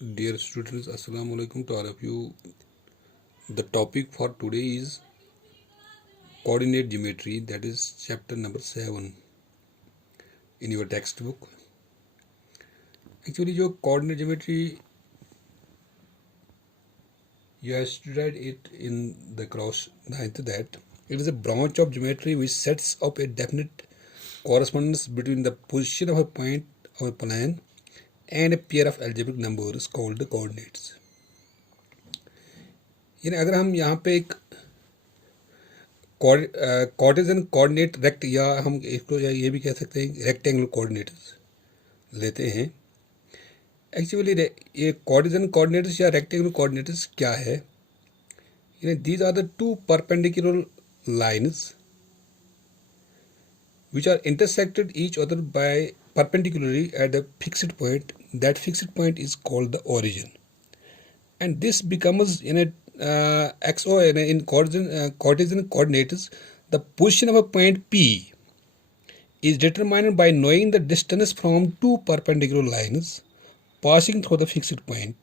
Dear students, Assalamu alaikum to all of you. The topic for today is coordinate geometry, that is chapter number 7 in your textbook. Actually, your coordinate geometry, you have studied it in the class 9th that it is a branch of geometry which sets up a definite correspondence between the position of a point of a plane and a pair of algebraic numbers called the coordinates. यानी अगर हम यहाँ पे एक Cartesian coordinate rect या हम इसको ये भी कह सकते हैं रेक्टेंगुलर कोऑर्डिनेट्स लेते हैं. एक्चुअली ये कार्टेशियन कोऑर्डिनेट्स या रेक्टेंगुलर कोऑर्डिनेट्स क्या है? यानी these are the two perpendicular lines which are intersected each other by perpendicularly at a fixed point. That fixed point is called the origin, and this becomes in a XO in Cartesian coordinates. The position of a point P is determined by knowing the distance from two perpendicular lines passing through the fixed point.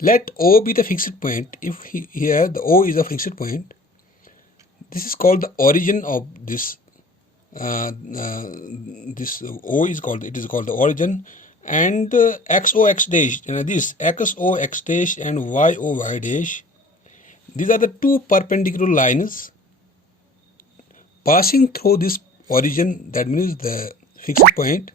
Let O be the fixed point. If here the O is a fixed point, this is called the origin of this. This O is called the origin, and X O X dash, this X O X dash and Y O Y dash, these are the two perpendicular lines passing through this origin, that means the fixed point.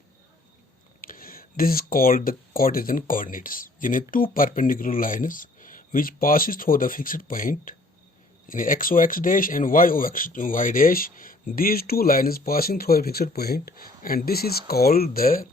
This is called the Cartesian coordinates. Two perpendicular lines which passes through the fixed point in X O X dash and Y O X Y dash. These two lines passing through a fixed point, and this is called the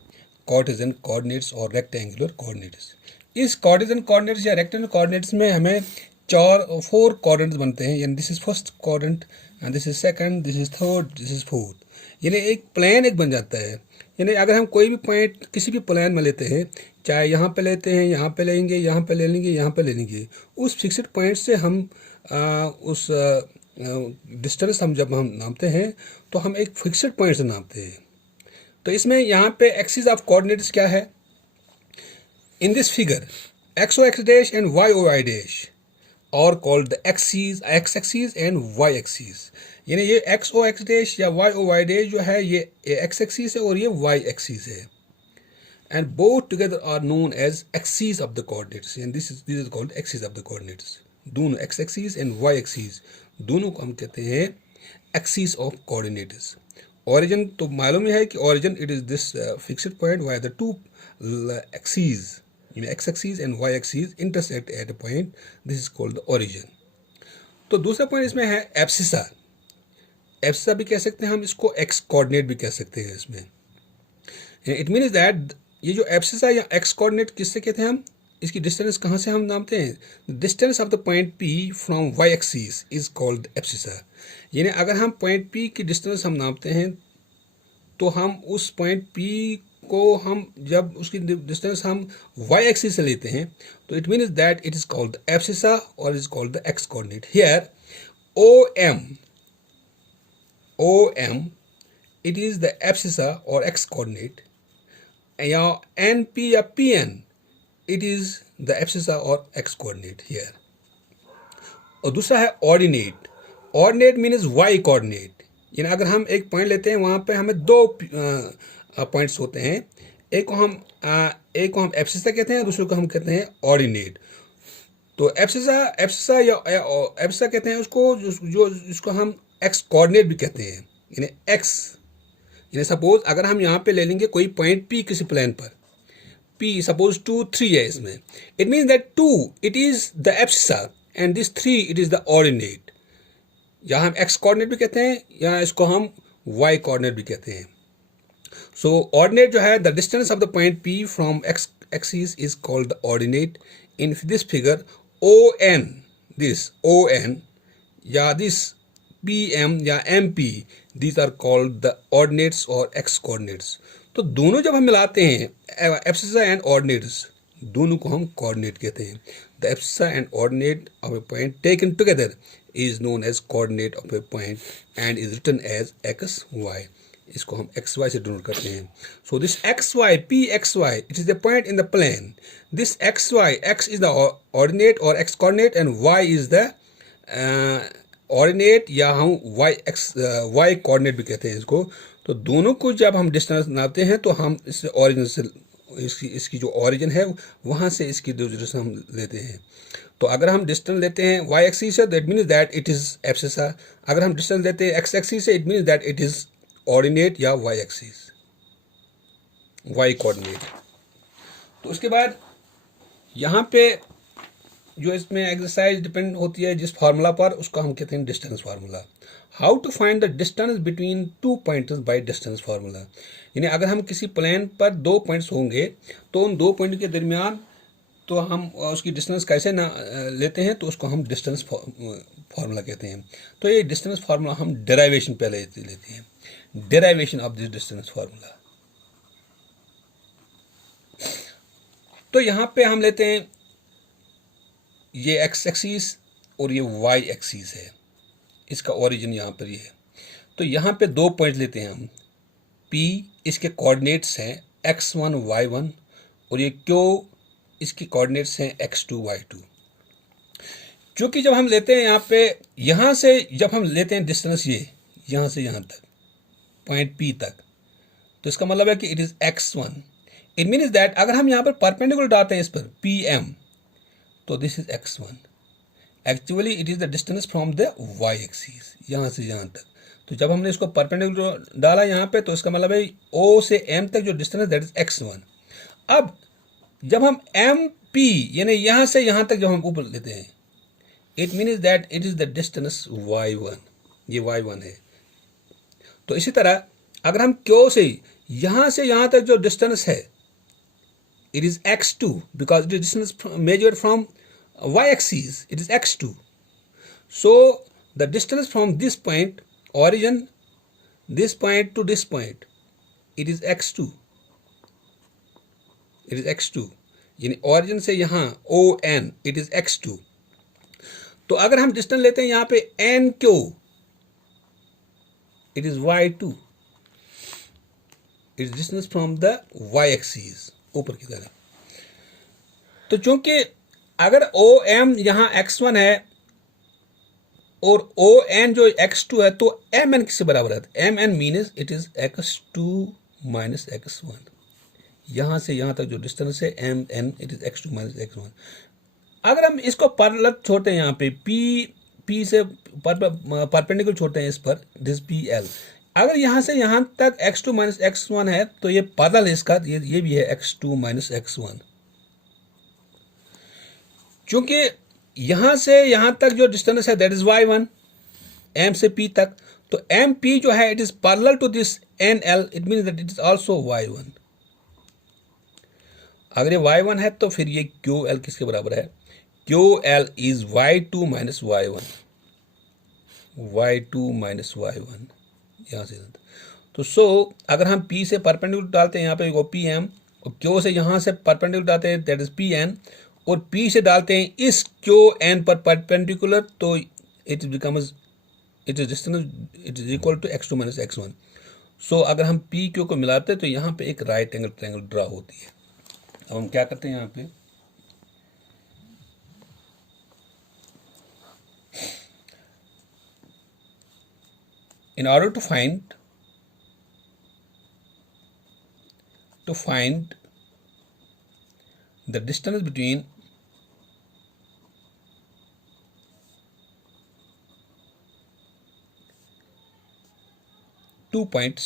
Cartesian coordinates or rectangular coordinates. इस Cartesian coordinates या rectangular coordinates में हमें 4 coordinates बनते हैं. यानी this is first coordinate, and this is second, this is third, this is fourth. यानी एक plane एक बन जाता है. यानी अगर हम कोई भी पॉइंट किसी भी प्लेन में लेते हैं, चाहे यहाँ पे लेते हैं, यहाँ पे लेंगे, यहाँ पे ले लेंगे, यहाँ पे ले लेंगे, उस फिक्स्ड पॉइंट से हम उस डिस्टेंस हम जब हम नापते हैं तो हम एक फिक्स्ड पॉइंट से नापते हैं. तो इसमें यहाँ पे एक्सिस ऑफ कोऑर्डिनेट्स क्या है? In this figure X O X dash and Y O Y dash और called the axis, x axis and Y axis. यानी ये एक्स ओ एक्स डैश या वाई ओ वाई डैश जो है ये X axis है और ये वाई एक्सिस है, and both together are known as axis of the coordinates. And this is called axis of the coordinates. दोनों X axis and Y axis दोनों को हम कहते हैं एक्सिस ऑफ कोऑर्डिनेट्स. ओरिजिन तो मालूम है कि origin it is this fixed point why the two axis x axis and Y axis intersect at a point. This is called the origin. तो दूसरा पॉइंट इसमें है एब्सिसा. एब्सिसा भी कह सकते हैं हम, इसको एक्स कोऑर्डिनेट भी कह सकते हैं. इसमें इट मीन्स दैट ये जो एब्सिसा या एक्स कोऑर्डिनेट किससे कहते हैं हम, इसकी डिस्टेंस कहाँ से हम नापते हैं? Distance of the point P from y axis is called abscissa. यानी अगर हम पॉइंट P की डिस्टेंस हम नापते हैं तो हम उस पॉइंट P को हम जब उसकी डिस्टेंस हम वाई एक्सिस से लेते हैं तो it means that it is called the abscissa और is called the X coordinate. Here OM it is the abscissa or x coordinate, या NP या PN it is the abscissa or x coordinate here. और दूसरा है ordinate. Ordinate means y coordinate. यानी अगर हम एक पॉइंट लेते हैं वहाँ पे हमें 2 पॉइंट्स होते हैं. एक को हम एब्सिसा कहते हैं, दूसरे को हम कहते हैं ऑर्डिनेट. तो एब्सिसा या एब्सिसा कहते हैं उसको जो जिसको हम एक्स कोऑर्डिनेट भी कहते हैं. यानी एक्स, यानी सपोज अगर हम यहाँ पे ले लेंगे कोई पॉइंट P किसी प्लेन पर, P सपोज 2 3 है इसमें, it means that 2 it is the abscissa and this 3 it is the ordinate. यहाँ हम एक्स कोऑर्डिनेट भी कहते हैं, या इसको हम वाई कोऑर्डिनेट भी कहते हैं. सो ऑर्डिनेट जो है the distance of the point P from x axis is called the ordinate. In this figure ON, this ON या दिस PM या MP, these are called the ordinates or x coordinates. तो दोनों जब हम मिलाते हैं एब्सिसा एंड ऑर्डिनेट्स, दोनों को हम कोऑर्डिनेट कहते हैं. The abscissa and ordinate of A point taken together is known as coordinate of a point and is written as x, y. इसको हम एक्स वाई से डिनोट करते हैं. So this X Y P X Y it is the point in the plane. This X Y, X is the ordinate और X coordinate and Y is the ordinate या हम Y coordinate भी कहते हैं इसको. तो दोनों को जब हम डिस्टेंस बनाते हैं तो हम इस ऑरिजिन से इसकी जो ऑरिजिन है वहाँ से इसकी डिस्टेंस हम लेते हैं. तो अगर हम डिस्टेंस लेते हैं वाई एक्सिस से that means that it is abscissa. अगर हम डिस्टेंस लेते हैं एक्स एक्सिस से it means that it is ordinate या वाई एक्सिस, वाई कोऑर्डिनेट. तो उसके बाद यहाँ पे जो इसमें एक्सरसाइज डिपेंड होती है जिस फार्मूला पर, उसको हम कहते हैं distance formula. How to find the distance between two points by distance formula. यानी अगर हम किसी प्लेन पर दो पॉइंट्स होंगे तो उन दो पॉइंट के दरमियान तो हम उसकी डिस्टेंस कैसे ना लेते हैं, तो उसको हम डिस्टेंस फार्मूला कहते हैं. तो ये डिस्टेंस फार्मूला हम डेराइवेशन पहले लेते हैं, derivation of this distance formula. तो यहाँ पे हम लेते हैं ये एक्स एक्सिस और ये वाई एक्सिस है, इसका ओरिजिन यहाँ पर ये है. तो यहाँ पे दो पॉइंट लेते हैं हम. P इसके कोऑर्डिनेट्स हैं x1 y1 और ये Q इसकी कोऑर्डिनेट्स हैं x2 y2. क्योंकि जब हम लेते हैं यहाँ पे, यहाँ से जब हम लेते हैं डिस्टेंस ये यहाँ से यहाँ तक पॉइंट P तक, तो इसका मतलब है कि it is x1. It means that अगर हम यहाँ पर परपेंडिकुलर डालते हैं इस पर PM, तो this is x1. Actually it is the distance from the y axis, यहाँ से यहाँ तक. तो जब हमने इसको परपेंडिकुलर डाला यहाँ पे, तो इसका मतलब है O से M तक जो डिस्टेंस दैट इज x1. अब जब हम MP यानी यहाँ से यहाँ तक जब हम ऊपर लेते हैं, it means that it is the distance y1, ये y1 है. तो इसी तरह अगर हम Q से यहाँ तक जो डिस्टेंस है, it is x2 because it is distance measured from y axis, it is x2. So the distance from this point origin, this point to this point, it is x2. It is x2. यानी origin से यहाँ ON, it is x2. तो अगर हम distance लेते हैं यहाँ पे NQ, it is y2. It is distance from the y axis, ऊपर की तरफ. तो चूंकि अगर OM यहाँ x1 है और ON जो x2 है, तो MN किससे बराबर है? MN means it is x2 minus x1. यहाँ से यहाँ तक जो डिस्टेंस है MN, it is x2 minus x1. अगर हम इसको पैरेलल छोड़ते हैं यहाँ पे P से परपेंडिकुलर छोड़ते हैं इस पर, दिस PL. अगर यहाँ से यहाँ तक x2 माइनस x1 है, तो ये पैरेलल है इसका, ये भी है x2 माइनस x1. क्योंकि यहां से यहां तक जो डिस्टेंस है दैट इज y1, M से P तक, तो MP जो है it is parallel to this NL, it means that it is also y1. अगर ये y1 है तो फिर ये QL किसके बराबर है? QL is y2 minus y1, y2 minus y1 यहां से. तो अगर हम P से परपेंडिकुलर डालते हैं यहाँ पे वो PM, और Q से यहां से परपेंडिकुलर डालते हैं दैट इज PN, और P से डालते हैं इस QN पर परपेंडिकुलर, तो it becomes it is distance it is equal to x2 minus x1. So अगर हम PQ को मिलाते हैं तो यहाँ पे एक राइट एंगल ट्रायंगल ड्रा होती है. अब हम क्या करते हैं यहाँ पे, in order to find the distance between two points,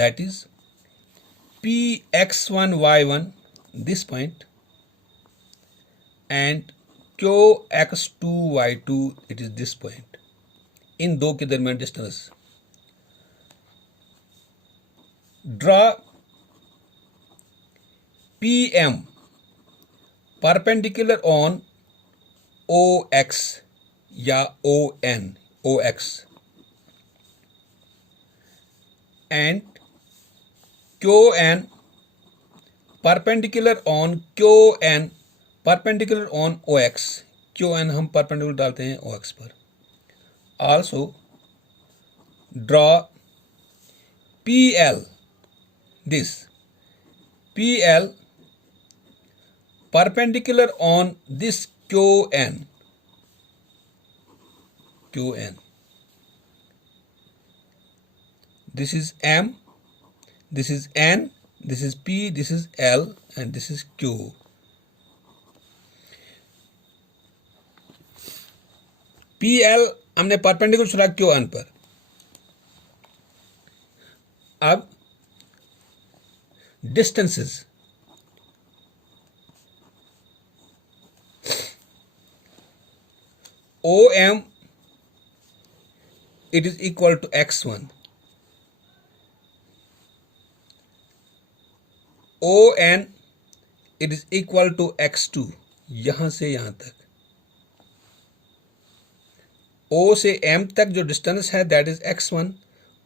that is Px1 y1 this point and Qx2 y2 it is this point. इन दो के दरमियान distance draw PM perpendicular on OX या OX and QN perpendicular on QN perpendicular on OX. QN हम perpendicular डालते हैं OX पर. Also draw PL, this PL perpendicular on this QN. This is M, this is N, this is P, this is L, and this is Q. PL हमने perpendicular चुना QN पर. अब distances, OM it is equal to x1, ON it is equal to x2, यहां से यहां तक. O से M तक जो डिस्टेंस है दैट इज x1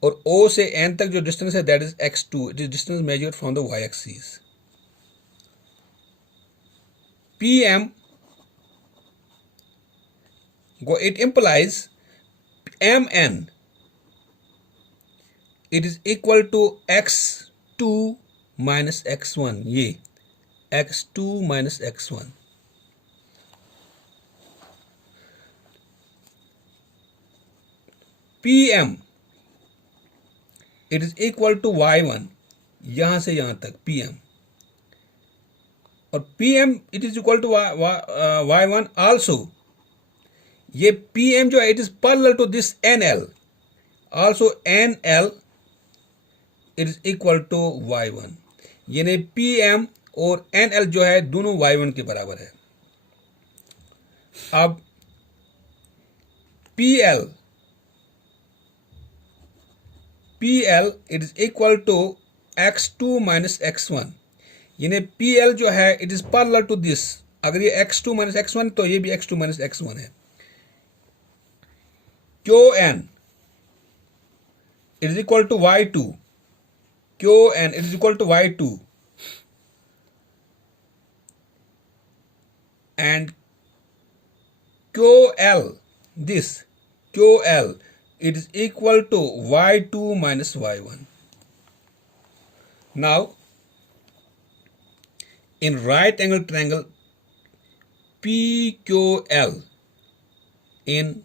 और O से N तक जो डिस्टेंस है that is x2. It is distance measured from the y axis. PM it implies MN it is equal to x2 minus x1. ये x2 minus x1. PM it is equal to y1, यहां से यहां तक PM, और PM it is equal to y1 also. ये PM जो है it is parallel to this NL, also NL it is equal to y1. यानी PM और NL जो है दोनों y1 के बराबर है. अब PL it is equal to x2 minus x1. यानी PL जो है it is parallel to this. अगर ये x2 minus x1 तो ये भी x2 minus x1 है. QN it is equal to y2. QN it is equal to y2. And QL, this QL it is equal to y2 minus y1. Now in right angle triangle PQL, in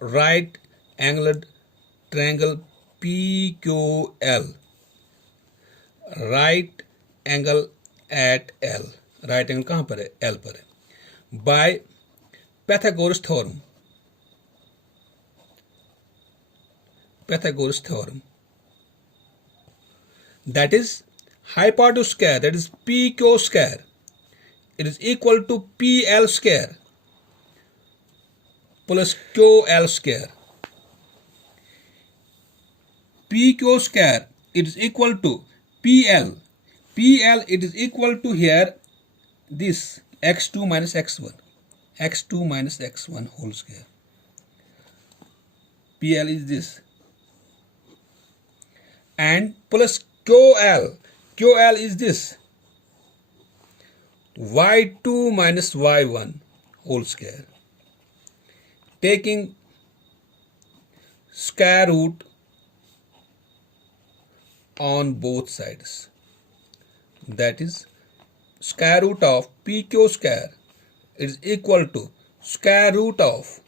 right angled triangle PQL, right angle at L, right angle कहाँ पर है? L पर है. By Pythagoras theorem, that is hypotenuse square, that is PQ square, it is equal to PL square plus QL square. PQ square it is equal to PL. PL it is equal to here this x2 minus x1. x2 minus x1 whole square. PL is this. And plus QL. QL is this. y2 minus y1 whole square. Taking square root on both sides. That is square root of PQ square is equal to square root of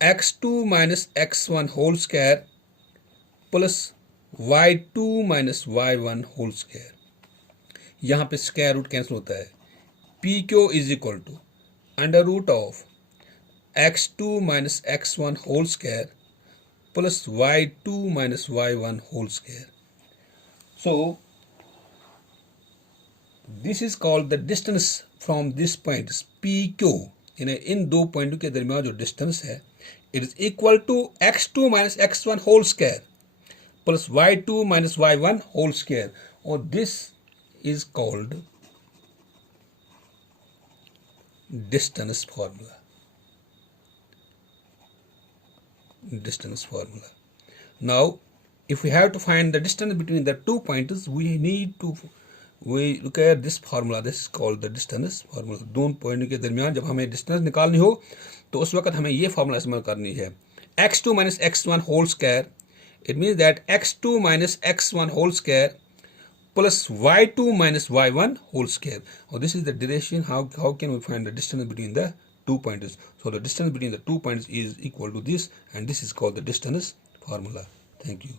x2 minus x1 whole square plus y2 minus y1 whole square. यहाँ पे square root cancel होता है. PQ is equal to under root of x2 minus x1 whole square plus y2 minus y1 whole square. So this is called the distance from this point PQ. इन दो पॉइंटों के दरमियान जो distance है it is equal to x2 minus x1 whole square plus y2 minus y1 whole square, or this is called distance formula. Now if we have to find the distance between the two points, we look at this formula. This is called the distance formula. दोनों point के दरमियान जब हमें distance निकालनी हो तो उस वक्त हमें ये फार्मूला इस्तेमाल करनी है. x2 minus x1 whole square, it means that x2 minus x1 whole square plus y2 minus y1 whole square. Oh, this is the duration. How can we find the distance between the 2 points? So the distance between the 2 points is equal to this, and this is called the distance formula. Thank you.